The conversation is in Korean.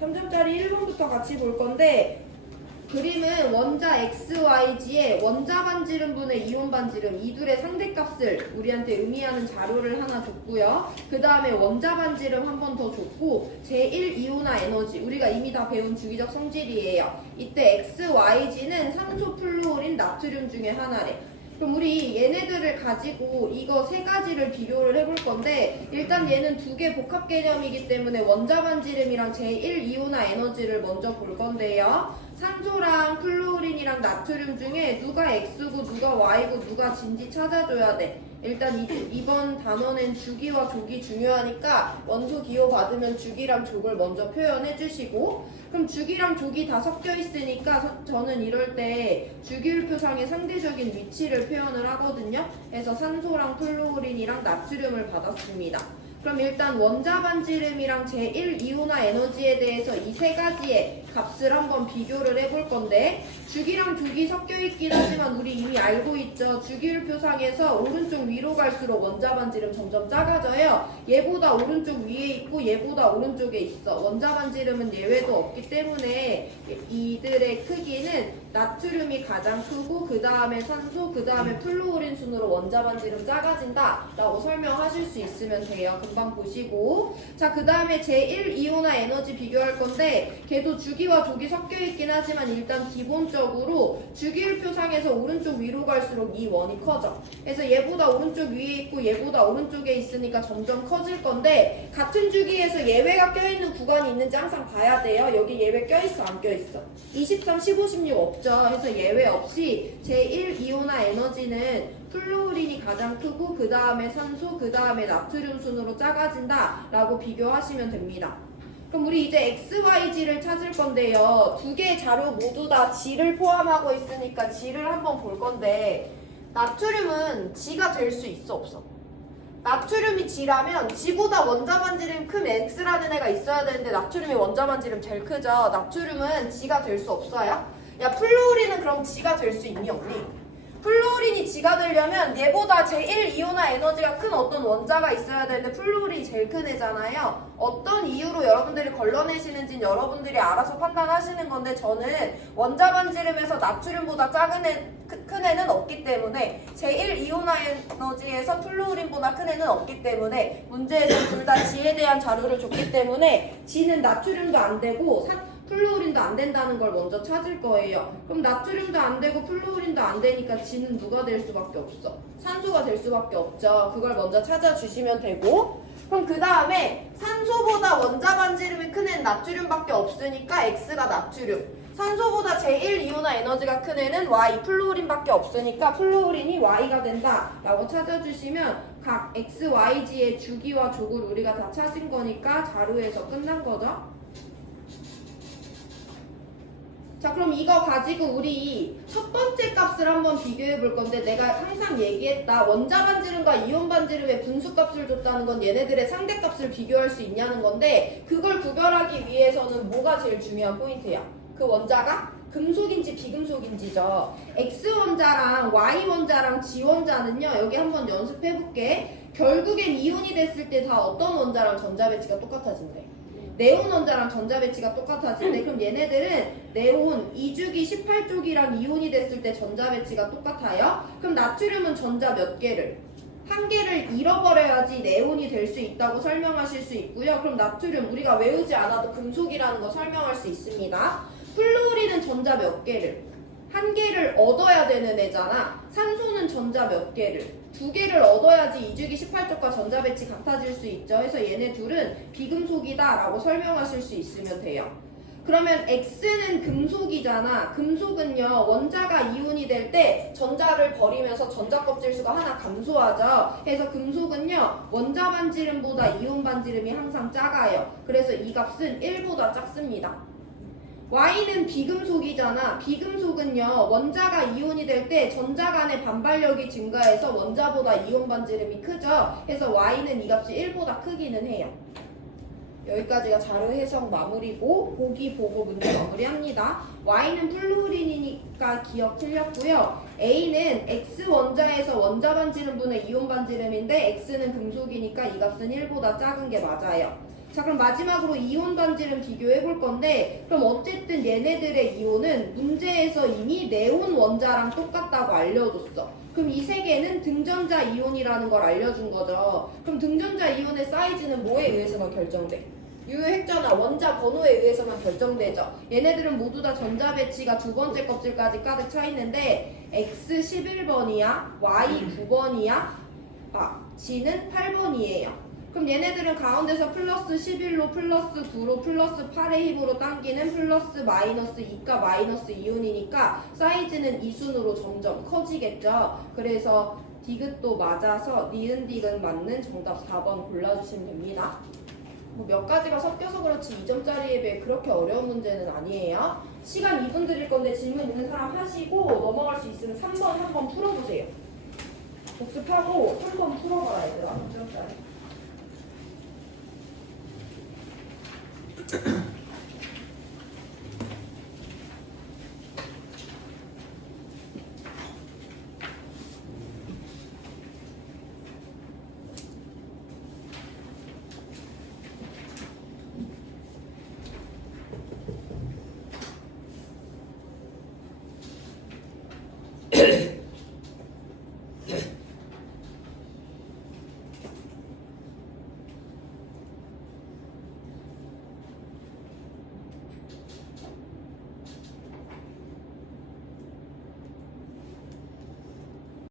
3점짜리 1번부터 같이 볼 건데 그림은 원자 XYG에 원자 반지름분의 이온 반지름 이 둘의 상대값을 우리한테 의미하는 자료를 하나 줬고요. 그 다음에 원자 반지름 한 번 더 줬고 제1이온화 에너지 우리가 이미 다 배운 주기적 성질이에요. 이때 XYG는 산소, 플루오린, 나트륨 중에 하나래. 그럼 우리 얘네들을 가지고 이거 세 가지를 비교를 해볼 건데 일단 얘는 두 개 복합 개념이기 때문에 원자 반지름이랑 제1이온화 에너지를 먼저 볼 건데요. 산소랑 플루오린이랑 나트륨 중에 누가 X고 누가 Y고 누가 진지 찾아줘야 돼. 일단 이번 단원엔 주기와 족이 중요하니까 원소 기호 받으면 주기랑 족을 먼저 표현해 주시고 그럼 주기랑 족이 다 섞여 있으니까 저는 이럴 때 주기율표상의 상대적인 위치를 표현을 하거든요. 그래서 산소랑 플루오린이랑 나트륨을 받았습니다. 그럼 일단 원자 반지름이랑 제1이온화 에너지에 대해서 이 세 가지의 값을 한번 비교를 해볼 건데 주기랑 족이 섞여 있긴 하지만 우리 이미 알고 있죠. 주기율표상에서 오른쪽 위로 갈수록 원자 반지름 점점 작아져요. 얘보다 오른쪽 위에 있고 얘보다 오른쪽에 있어. 원자 반지름은 예외도 없기 때문에 이들의 크기는 나트륨이 가장 크고 그 다음에 산소, 그 다음에 플루오린 순으로 원자 반지름 작아진다 라고 설명하실 수 있으면 돼요. 금방 보시고 자 그 다음에 제1이온화 에너지 비교할 건데 걔도 주기와 족이 섞여 있긴 하지만 일단 기본적으로 주기율표상에서 오른쪽 위로 갈수록 이 원이 커져. 그래서 얘보다 오른쪽 위에 있고 얘보다 오른쪽에 있으니까 점점 커질 건데 같은 주기에서 예외가 껴있는 구간이 있는지 항상 봐야 돼요. 여기 예외 껴있어 안 껴있어? 23, 15, 16 없죠. 그래서 예외 없이 제1이온화 에너지는 플루오린이 가장 크고 그 다음에 산소, 그 다음에 나트륨 순으로 작아진다 라고 비교하시면 됩니다. 그럼 우리 이제 XYG를 찾을 건데요. 두 개의 자료 모두 다 G를 포함하고 있으니까 G를 한번 볼 건데 나트륨은 G가 될 수 있어 없어? 나트륨이 G라면 G보다 원자 반지름 큰 X라는 애가 있어야 되는데 나트륨이 원자 반지름 제일 크죠. 나트륨은 G가 될 수 없어요? 야 플루오린은 그럼 G가 될 수 있니 없니? 플루오린이 G가 되려면 얘보다 제1이온화 에너지가 큰 어떤 원자가 있어야 되는데 플루오린이 제일 큰 애잖아요. 어떤 이유로 여러분들이 걸러내시는지는 여러분들이 알아서 판단하시는 건데 저는 원자 반지름에서 나트륨보다 큰 애는 없기 때문에 제1이온화 에너지에서 플루오린보다 큰 애는 없기 때문에 문제에서 둘 다 G에 대한 자료를 줬기 때문에 G는 나트륨도 안 되고 플루오린도 안 된다는 걸 먼저 찾을 거예요. 그럼 나트륨도 안 되고 플루오린도 안 되니까 G는 누가 될 수밖에 없어? 산소가 될 수밖에 없죠. 그걸 먼저 찾아주시면 되고 그럼 그 다음에 산소보다 원자 반지름이 큰 애는 나트륨밖에 없으니까 X가 나트륨 산소보다 제1이온화 에너지가 큰 애는 Y 플루오린밖에 없으니까 플루오린이 Y가 된다 라고 찾아주시면 각 XYG의 주기와 족을 우리가 다 찾은 거니까 자료에서 끝난 거죠. 자 그럼 이거 가지고 우리 첫 번째 값을 한번 비교해 볼 건데 내가 항상 얘기했다 원자 반지름과 이온 반지름의 분수값을 줬다는 건 얘네들의 상대값을 비교할 수 있냐는 건데 그걸 구별하기 위해서는 뭐가 제일 중요한 포인트야? 그 원자가 금속인지 비금속인지죠. X원자랑 Y원자랑 G원자는요 여기 한번 연습해 볼게. 결국엔 이온이 됐을 때 다 어떤 원자랑 전자 배치가 똑같아진대? 네온 원자랑 전자 배치가 똑같아지는데 그럼 얘네들은 네온 2주기 18쪽이랑 이온이 됐을 때 전자 배치가 똑같아요. 그럼 나트륨은 전자 몇 개를? 한 개를 잃어버려야지 네온이 될 수 있다고 설명하실 수 있고요. 그럼 나트륨 우리가 외우지 않아도 금속이라는 거 설명할 수 있습니다. 플루오린은 전자 몇 개를? 한 개를 얻어야 되는 애잖아. 산소는 전자 몇 개를? 두 개를 얻어야지 2주기 18쪽과 전자 배치 같아질 수 있죠. 그래서 얘네 둘은 비금속이다 라고 설명하실 수 있으면 돼요. 그러면 X는 금속이잖아. 금속은요 원자가 이온이 될 때 전자를 버리면서 전자 껍질수가 하나 감소하죠. 그래서 금속은요 원자 반지름보다 이온 반지름이 항상 작아요. 그래서 이 값은 1보다 작습니다. Y는 비금속이잖아. 비금속은요 원자가 이온이 될 때 전자 간의 반발력이 증가해서 원자보다 이온 반지름이 크죠. 그래서 Y는 이 값이 1보다 크기는 해요. 여기까지가 자료 해석 마무리고 보기 보고 문제 마무리합니다. Y는 플루오린이니까 기억 틀렸고요. A는 X 원자에서 원자 반지름분의 이온 반지름인데 X는 금속이니까 이 값은 1보다 작은 게 맞아요. 자, 그럼 마지막으로 이온 반지름 비교해 볼 건데, 그럼 어쨌든 얘네들의 이온은 문제에서 이미 네온 원자랑 똑같다고 알려줬어. 그럼 이 세 개는 등전자 이온이라는 걸 알려준 거죠. 그럼 등전자 이온의 사이즈는 뭐에 의해서만 결정돼? 유효핵전화 원자 번호에 의해서만 결정되죠. 얘네들은 모두 다 전자 배치가 두 번째 껍질까지 가득 차 있는데 X 11번이야, Y 9번이야, G는 8번이에요. 그럼 얘네들은 가운데서 플러스 11로 플러스 9로 플러스 8의 힘으로 당기는 플러스 마이너스 2가 마이너스 이온이니까 사이즈는 이순으로 점점 커지겠죠. 그래서 디귿도 맞아서 니은디귿 맞는 정답 4번 골라주시면 됩니다. 뭐 몇 가지가 섞여서 그렇지 2점짜리에 비해 그렇게 어려운 문제는 아니에요. 시간 2분 드릴 건데 질문 있는 사람 하시고 넘어갈 수 있으면 3번 한번 풀어보세요. 복습하고 3번 풀어봐라 얘들아. 2점짜리.